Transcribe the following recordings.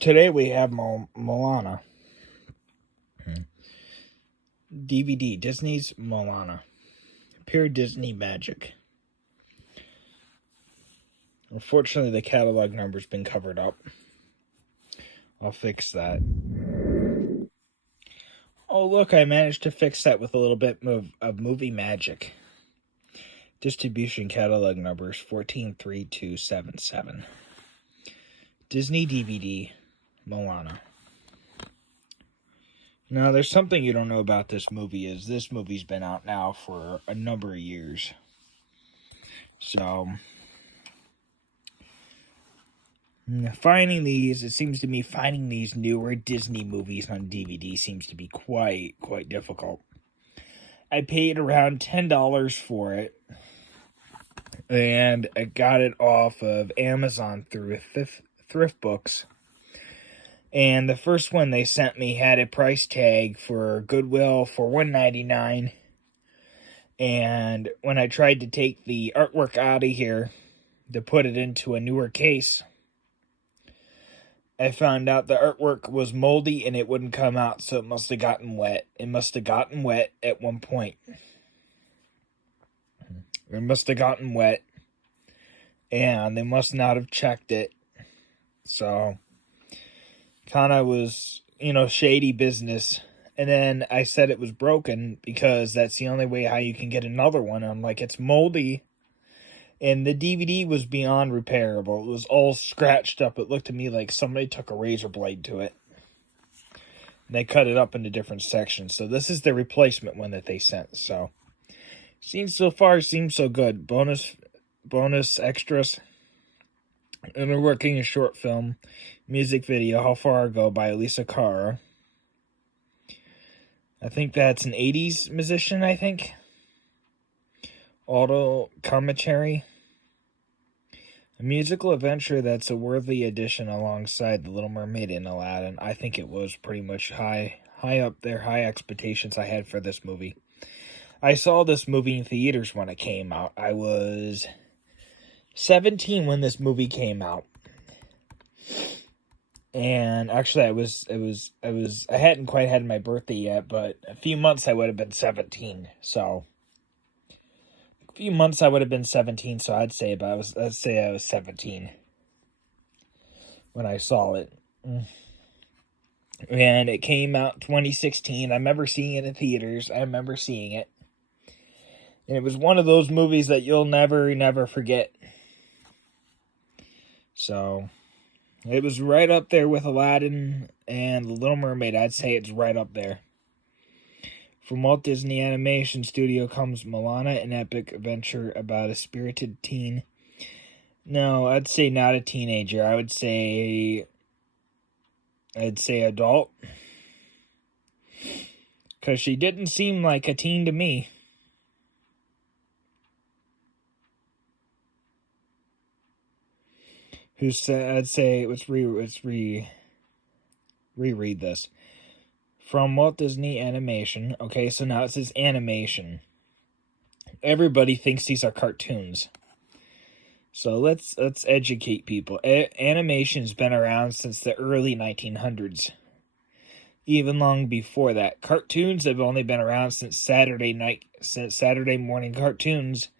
Today we have Moana. DVD, Disney's Moana. Pure Disney magic. Unfortunately, the catalog number's been covered up. I'll fix that. Oh, look, I managed to fix that with a little bit of movie magic. Distribution catalog numbers 143277. Disney DVD, Moana. Now, there's something you don't know about this movie is this movie's been out now for a number of years. So, it seems to me finding these newer Disney movies on DVD seems to be quite difficult. I paid around $10 for it, and I got it off of Amazon through thrift books. And the first one they sent me had a price tag for Goodwill for $1.99. And when I tried to take the artwork out of here to put it into a newer case, I found out the artwork was moldy and it wouldn't come out, so it must have gotten wet. It must have gotten wet at one point. It must have gotten wet, and they must not have checked it. So, kind of was, shady business. And then I said it was broken because that's the only way how you can get another one. I'm like, it's moldy. And the DVD was beyond repairable. It was all scratched up. It looked to me like somebody took a razor blade to it. And they cut it up into different sections. So this is the replacement one that they sent. So, seems so good. Bonus extras. And we're working a short film, music video, How Far I Go by Lisa Cara. I think that's an 80s musician, I think. Auto commentary. A musical adventure that's a worthy addition alongside The Little Mermaid and Aladdin. I think it was pretty much high up there, high expectations I had for this movie. I saw this movie in theaters when it came out. I was 17 when this movie came out. And actually, I hadn't quite had my birthday yet, but a few months I would have been 17. So, a few months I would have been 17. So I'd say I was 17 when I saw it. And it came out 2016. I remember seeing it in theaters. And it was one of those movies that you'll never forget. So, it was right up there with Aladdin and The Little Mermaid. I'd say it's right up there. From Walt Disney Animation Studio comes Moana, an epic adventure about a spirited teen. No, I'd say not a teenager. I'd say adult. Because she didn't seem like a teen to me. I'd say, let's reread this. From Walt Disney Animation. Okay, so now it says animation. Everybody thinks these are cartoons. So let's educate people. Animation's been around since the early 1900s. Even long before that. Cartoons have only been around since Saturday morning cartoons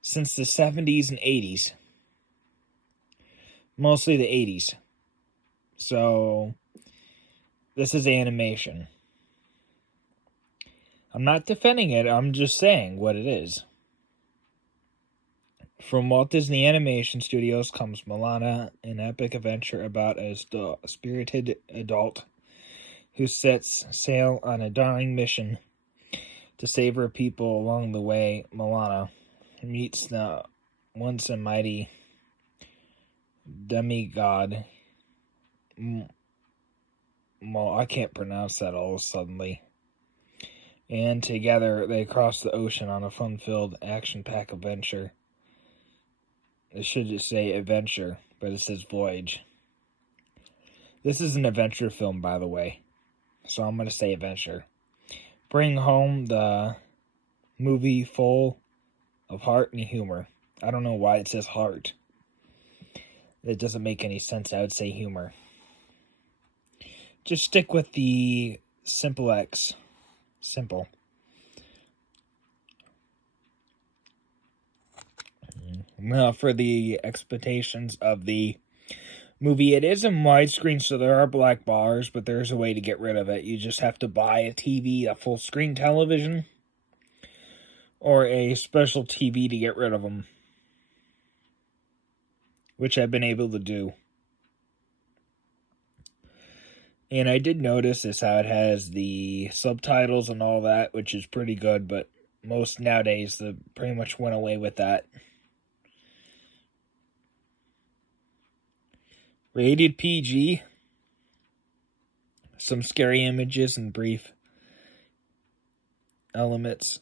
since the 70s and 80s. Mostly the 80s. So, this is animation. I'm not defending it, I'm just saying what it is. From Walt Disney Animation Studios comes Moana, an epic adventure about a spirited adult who sets sail on a daring mission to save her people. Along the way, Moana meets the once a mighty demigod. I can't pronounce that all suddenly. And together they cross the ocean on a fun-filled, action-packed adventure. It should just say adventure, but it says voyage. This is an adventure film, by the way. So I'm going to say adventure. Bring home the movie full of heart and humor. I don't know why it says heart. It doesn't make any sense. I would say humor. just stick with the Simple X. Simple. Now, for the expectations of the movie, it is in widescreen, so there are black bars, but there's a way to get rid of it. You just have to buy a TV, a full screen television, or a special TV to get rid of them, which I've been able to do. And I did notice this, how it has the subtitles and all that, which is pretty good, but most nowadays, they pretty much went away with that. Rated PG. Some scary images and brief elements.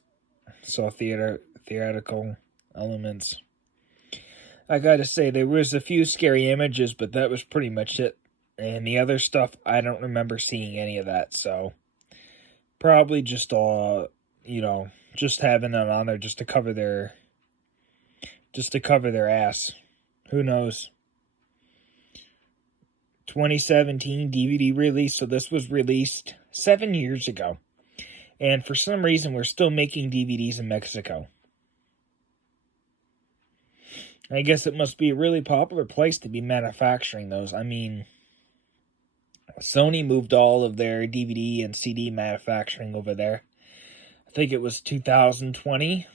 So theatrical elements. I gotta say, there was a few scary images, but that was pretty much it. And the other stuff, I don't remember seeing any of that, so probably just just having it on there just to cover their ass. Who knows? 2017 DVD release, so this was released 7 years ago. And for some reason, we're still making DVDs in Mexico. I guess it must be a really popular place to be manufacturing those. I mean, Sony moved all of their DVD and CD manufacturing over there. I think it was 2020.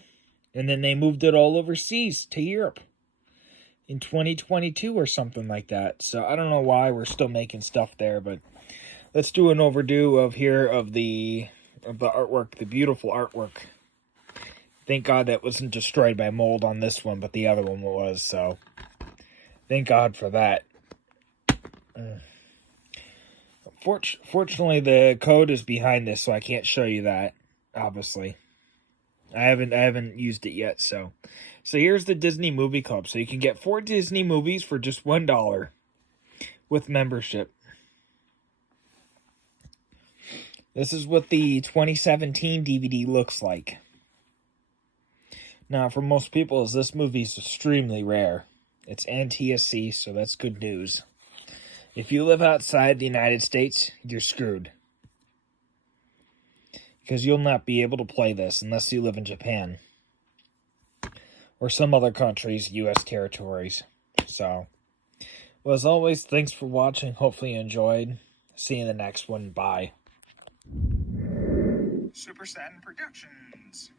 And then they moved it all overseas to Europe in 2022 or something like that. So I don't know why we're still making stuff there, but let's do an overdue of the artwork, the beautiful artwork. Thank God that wasn't destroyed by mold on this one, but the other one was, so thank God for that. Fortunately, the code is behind this, so I can't show you that, obviously. I haven't used it yet, so here's the Disney Movie Club. So you can get 4 Disney movies for just $1 with membership. This is what the 2017 DVD looks like. Now, for most people, this movie is extremely rare. It's NTSC, so that's good news. If you live outside the United States, you're screwed. Because you'll not be able to play this unless you live in Japan. Or some other countries, U.S. territories. So, well, as always, thanks for watching. Hopefully you enjoyed. See you in the next one. Bye. Super Satin Productions.